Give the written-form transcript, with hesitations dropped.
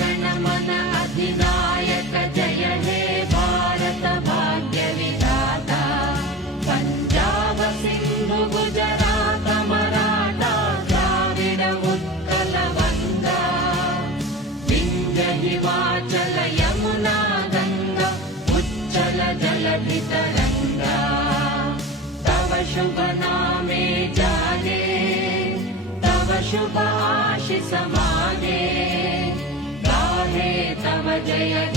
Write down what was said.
गण मन अधिनायक जय हे भारत भाग्य विधाता पंजाब सिंधु गुजरात मराठा द्राविड उत्कल वंगा विंध्य हिमाचल यमुना गंगा उच्चल जलधि तरंगा तव शुभ नामे जागे तव शुभ आशीष मागे गाहे तव जय